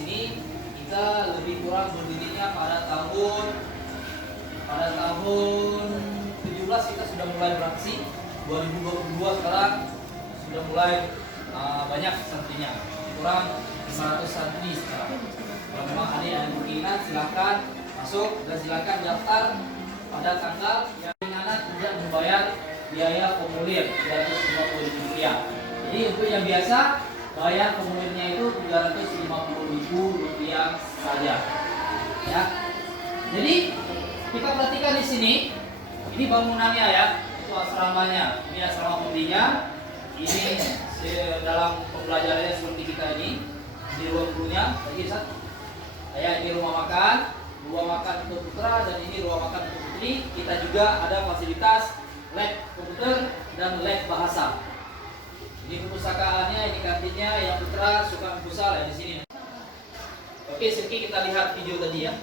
sini kita lebih kurang berdirinya pada tahun 17 kita sudah mulai beraksi. 2022 sekarang sudah mulai banyak santrinya, kurang 500 santri sekarang. Kalau memang ada yang berkeinginan silakan masuk dan silakan daftar pada tanggal yang keinginan tidak membayar biaya formulir Rp350.000. Jadi untuk yang biasa bayar formulirnya itu Rp350.000 saja. Ya. Jadi kita perhatikan di sini, ini bangunannya ya, itu asramanya, ini asrama pendidikan, ini dalam pembelajarannya seperti kita ini, di ruang gurunya, lagi satu. Ya, ini rumah makan untuk putra dan ini ruang makan untuk putri. Kita juga ada fasilitas lab komputer dan lab bahasa. Ini perpustakaannya, ini kantinnya, yang putra suka futsal ya di sini. Oke, sedikit kita lihat video tadi ya.